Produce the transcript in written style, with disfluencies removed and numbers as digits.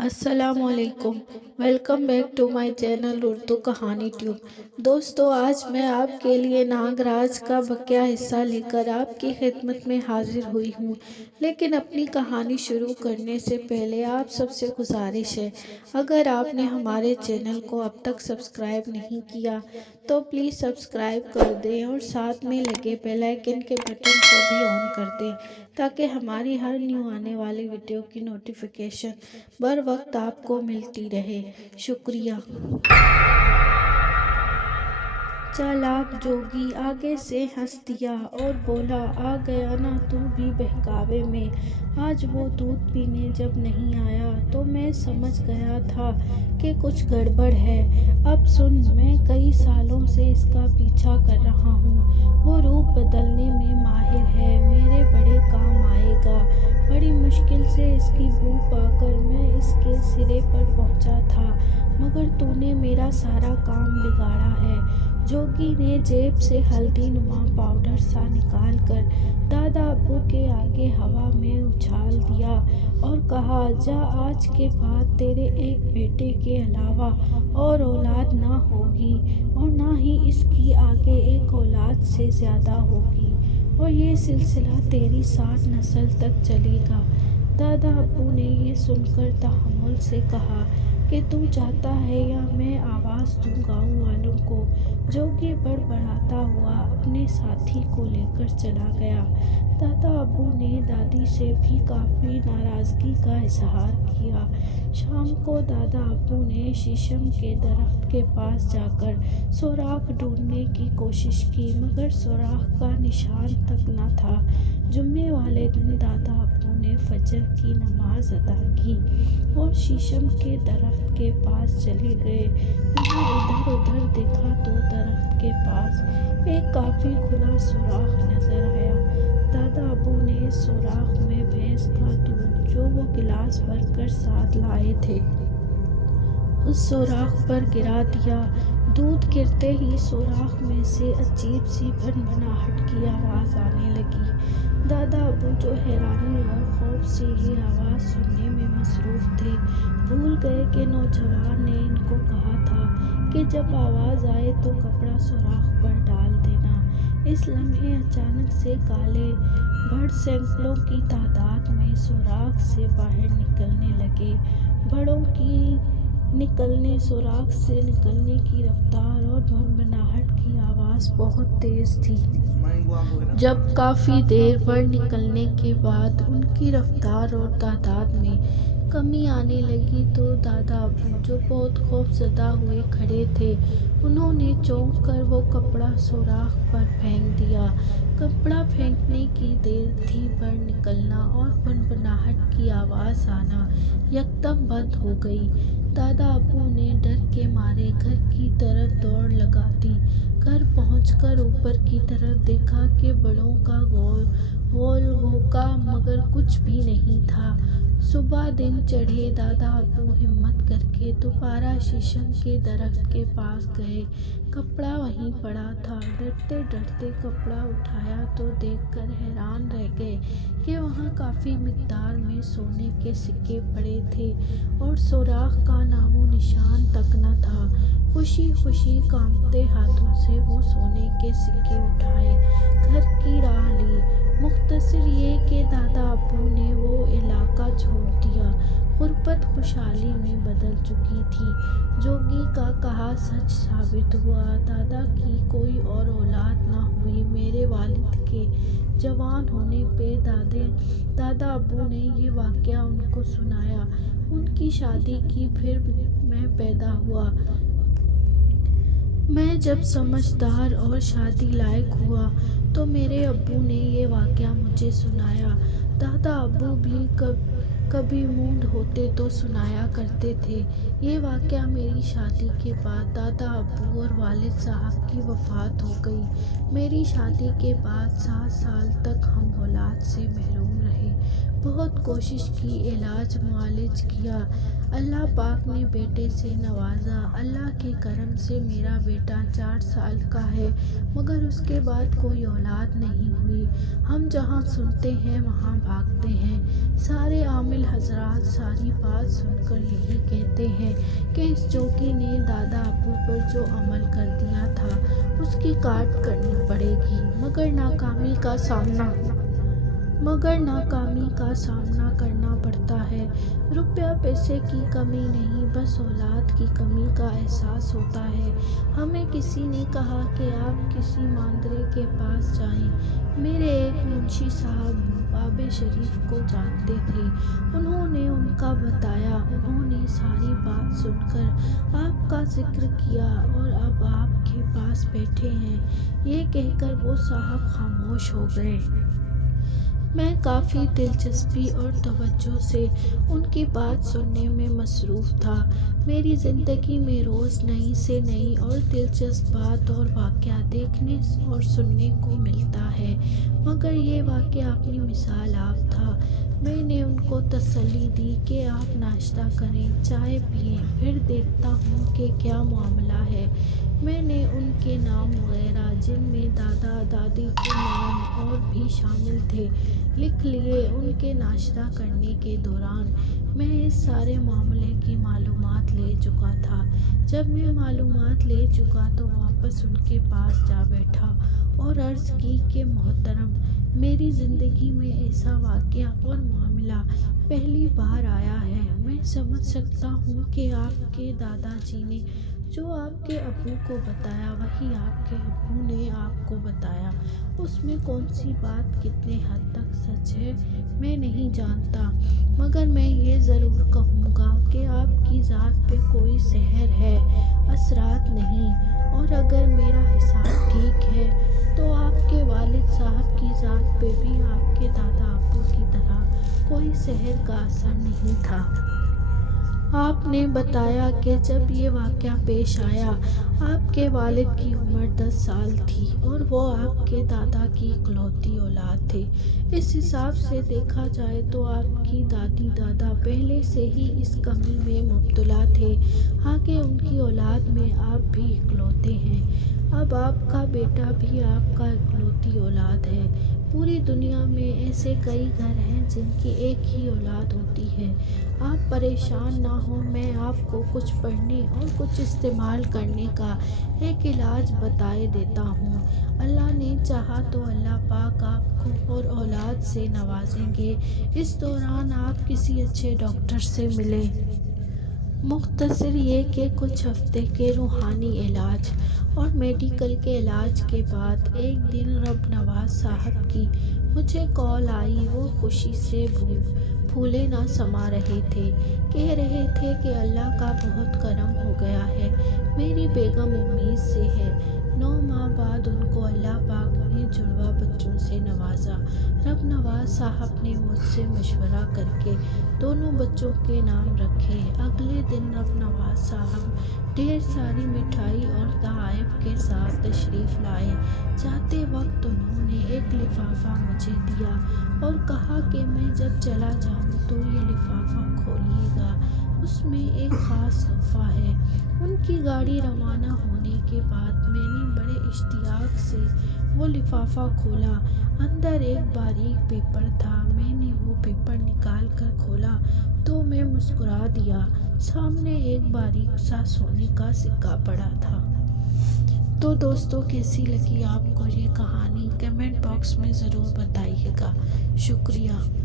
السلام علیکم، welcome back to my channel Urdu کہانی ٹیوب۔ دوستو، آج میں آپ کے لیے ناگراج کا بقیہ حصہ لے کر آپ کی خدمت میں حاضر ہوئی ہوں، لیکن اپنی کہانی شروع کرنے سے پہلے آپ سب سے گزارش ہے، اگر آپ نے ہمارے چینل کو اب تک سبسکرائب نہیں کیا تو پلیز سبسکرائب کر دیں اور ساتھ میں لگے بیل آئیکن کے بٹن کو بھی آن کر دیں تاکہ ہماری ہر نیو آنے والی ویڈیو کی نوٹیفیکیشن بر وقت آپ کو ملتی رہے۔ شکریہ۔ چالاک جوگی آگے سے ہنس دیا اور بولا، آ گیا نا تو بھی بہکاوے میں۔ آج وہ دودھ پینے جب نہیں آیا تو میں سمجھ گیا تھا کہ کچھ گڑبڑ ہے۔ اب سن، میں کئی سالوں سے اس کا پیچھا کر رہا ہوں۔ وہ روپ بدلنے میں ماہر ہے، میرے بڑے کام آئے گا۔ بڑی مشکل سے اس کی بو پا کر میں اس کے سرے پر پہنچا تھا، مگر تو نے میرا سارا کام بگاڑا ہے۔ جوگی نے جیب سے ہلدی نما پاؤڈر سا نکال کر دادا ابو کے آگے ہوا میں اچھال دیا اور کہا، جا، آج کے بعد تیرے ایک بیٹے کے علاوہ اور اولاد نہ ہوگی اور نہ ہی اس کی آگے ایک اولاد سے زیادہ ہوگی، اور یہ سلسلہ تیری 7 نسل تک چلے گا۔ دادا ابو نے یہ سن کر تحمل سے کہا کہ تو چاہتا ہے یا میں آواز دوں گاؤں والوں کو؟ جوگی بڑبڑاتا ہوا اپنے ساتھی کو لے کر چلا گیا۔ دادا ابو نے دادی سے بھی کافی ناراضگی کا اظہار کیا۔ شام کو دادا ابو نے شیشم کے درخت کے پاس جا کر سوراخ ڈھونڈنے کی کوشش کی، مگر سوراخ کا نشان تک نہ تھا۔ جمعے والے دن دادا ابو نے فجر کی نماز ادا کی اور شیشم کے درخت کے پاس چلے گئے۔ انہوں ادھر ادھر دیکھا تو درخت کے پاس ایک کافی کھلا سوراخ نظر آیا۔ دادا ابو نے اس سوراخ میں بھینس کا دودھ، جو وہ گلاس بھر کر ساتھ لائے تھے، اس سوراخ پر گرا دیا۔ دودھ گرتے ہی سوراخ میں سے عجیب سی بھنبھناہٹ کی آواز آنے لگی۔ دادا ابو، جو حیرانی اور خوف سے یہ آواز سننے میں مصروف تھے، بھول گئے کہ نوجوان نے ان کو کہا تھا کہ جب آواز آئے تو کپڑا سوراخ پر ڈال دینا۔ اس لمحے اچانک سے کالے بھڑ سینکڑوں کی تعداد میں سوراخ سے باہر نکلنے لگے۔ بھڑوں کی سوراخ سے نکلنے کی رفتار اور بھنبھناہٹ کی آواز بہت تیز تھی۔ جب کافی دیر بھڑ نکلنے کے بعد ان کی رفتار اور تعداد میں کمی آنے لگی تو دادا ابو، جو بہت خوف زدہ ہوئے کھڑے تھے، انہوں نے چونک کر وہ کپڑا سوراخ پر پھینک دیا۔ کپڑا پھینکنے کی دیر تھی، بھڑ نکلنا اور بھنبھناہٹ کی آواز آنا یکدم بند ہو گئی۔ دادا ابو نے ڈر کے مارے گھر کی طرف دوڑ لگا دی۔ گھر پہنچ کر اوپر کی طرف دیکھا کہ بڑوں کا غول گھونکا، مگر کچھ بھی نہیں تھا۔ صبح دن چڑھے دادا ابو ہمت کر کے دوبارہ شیشم کے درخت کے پاس گئے۔ کپڑا وہیں پڑا تھا۔ ڈرتے ڈرتے کپڑا اٹھایا تو دیکھ کر حیران رہ گئے کہ وہاں کافی مقدار میں سونے کے سکے پڑے تھے اور سوراخ کا نام و نشان تک نہ تھا۔ خوشی خوشی کانپتے ہاتھوں سے وہ سونے کے سکے اٹھائے، گھر کی راہ لی۔ مختصر یہ کہ دادا ابو نے وہ علاقہ چھوڑ دیا۔ غربت خوشحالی میں بدل چکی تھی۔ جوگی کا کہا سچ ثابت ہوا۔ دادا کی کوئی اور اولاد نہ ہوئی۔ میرے والد کے جوان ہونے پہ دادا ابو نے یہ واقعہ ان کو سنایا۔ ان کی شادی کی، پھر میں پیدا ہوا۔ میں جب سمجھدار اور شادی لائق ہوا تو میرے ابو نے یہ واقعہ مجھے سنایا۔ دادا ابو بھی کبھی موڈ ہوتے تو سنایا کرتے تھے۔ یہ واقعہ میری شادی کے بعد دادا ابو اور والد صاحب کی وفات ہو گئی۔ میری شادی کے بعد 7 سال تک ہم اولاد سے محروم رہے۔ بہت کوشش کی، علاج معالج کیا، اللہ پاک نے بیٹے سے نوازا۔ اللہ کے کرم سے میرا بیٹا 4 سال کا ہے، مگر اس کے بعد کوئی اولاد نہیں ہوئی۔ ہم جہاں سنتے ہیں وہاں بھاگتے ہیں۔ سارے عامل حضرات ساری بات سن کر یہی کہتے ہیں کہ اس جوگی نے دادا ابو پر جو عمل کر دیا تھا اس کی کاٹ کرنی پڑے گی، مگر ناکامی کا سامنا کرنا پڑتا ہے۔ روپیہ پیسے کی کمی نہیں، بس اولاد کی کمی کا احساس ہوتا ہے۔ ہمیں کسی نے کہا کہ آپ کسی ماندرے کے پاس جائیں۔ میرے ایک منشی صاحب باب شریف کو جانتے تھے، انہوں نے ان کا بتایا۔ انہوں نے ساری بات سن کر آپ کا ذکر کیا اور اب آپ کے پاس بیٹھے ہیں، یہ کہہ کر وہ صاحب خاموش ہو گئے۔ میں کافی دلچسپی اور توجہ سے ان کی بات سننے میں مصروف تھا۔ میری زندگی میں روز نئی سے نئی اور دلچسپ بات اور واقعہ دیکھنے اور سننے کو ملتا ہے، مگر یہ واقعہ اپنی مثال آپ تھا۔ میں نے ان کو تسلی دی کہ آپ ناشتہ کریں، چائے پئیں، پھر دیکھتا ہوں کہ کیا معاملہ ہے۔ میں نے ان کے نام وغیرہ، جن میں دادا دادی کے نام اور بھی شامل تھے، لکھ لیے۔ ان کے ناشتہ کرنے کے دوران میں اس سارے معاملے کی معلومات لے چکا تھا۔ جب میں معلومات لے چکا تو واپس ان کے پاس جا بیٹھا اور عرض کی کہ محترم، میری زندگی میں ایسا واقعہ اور معاملہ پہلی بار آیا ہے۔ میں سمجھ سکتا ہوں کہ آپ کے دادا جی نے جو آپ کے ابو کو بتایا وہی آپ کے ابو نے آپ کو بتایا۔ اس میں کون سی بات کتنے حد تک سچ ہے میں نہیں جانتا، مگر میں یہ ضرور کہوں گا کہ آپ کی ذات پہ کوئی سحر ہے، اثرات نہیں۔ اور اگر میرا حساب ٹھیک ہے تو آپ کے والد صاحب کی ذات پہ بھی آپ کے دادا ابو کی طرح کوئی سحر کا اثر نہیں تھا۔ آپ نے بتایا کہ جب یہ واقعہ پیش آیا آپ کے والد کی عمر 10 سال تھی اور وہ آپ کے دادا کی اکلوتی اولاد تھے۔ اس حساب سے دیکھا جائے تو آپ کی دادی دادا پہلے سے ہی اس کمی میں مبتلا تھے، ہاں کہ ان کی اولاد میں آپ بھی اکلوتے ہیں۔ اب آپ کا بیٹا بھی آپ کا اکلوتی اولاد ہے۔ پوری دنیا میں ایسے کئی گھر ہیں جن کی ایک ہی اولاد ہوتی ہے۔ آپ پریشان نہ ہوں، میں آپ کو کچھ پڑھنے اور کچھ استعمال کرنے کا ایک علاج بتائے دیتا ہوں۔ اللہ نے چاہا تو اللہ پاک آپ کو اور اولاد سے نوازیں گے۔ اس دوران آپ کسی اچھے ڈاکٹر سے ملیں۔ مختصر یہ کہ کچھ ہفتے کے روحانی علاج اور میڈیکل کے علاج کے بعد ایک دن رب نواز صاحب کی مجھے کال آئی۔ وہ خوشی سے پھولے نہ سما رہے تھے، کہہ رہے تھے کہ اللہ کا بہت کرم ہو گیا ہے، میری بیگم امید سے ہے۔ 9 ماہ بعد ان کو اللہ پاک نے جڑواں بچوں سے نوازا۔ رب نواز صاحب نے مجھ سے مشورہ کر کے دونوں بچوں کے نام رکھے۔ اگلے دن رب نواز صاحب ڈھیر ساری مٹھائی اور تحائف کے ساتھ تشریف لائے۔ جاتے وقت انہوں نے ایک لفافہ مجھے دیا اور کہا کہ میں جب چلا جاؤں تو یہ لفافہ کھولیے گا، اس میں ایک خاص تحفہ ہے۔ ان کی گاڑی روانہ ہونے کے بعد میں نے بڑے اشتیاق سے وہ لفافہ کھولا۔ اندر ایک باریک پیپر تھا۔ میں نے وہ پیپر نکال کر کھولا تو میں مسکرا دیا۔ سامنے ایک باریک سا سونے کا سکہ پڑا تھا۔ تو دوستو، کیسی لگی آپ کو یہ کہانی؟ کمنٹ باکس میں ضرور بتائیے گا۔ شکریہ۔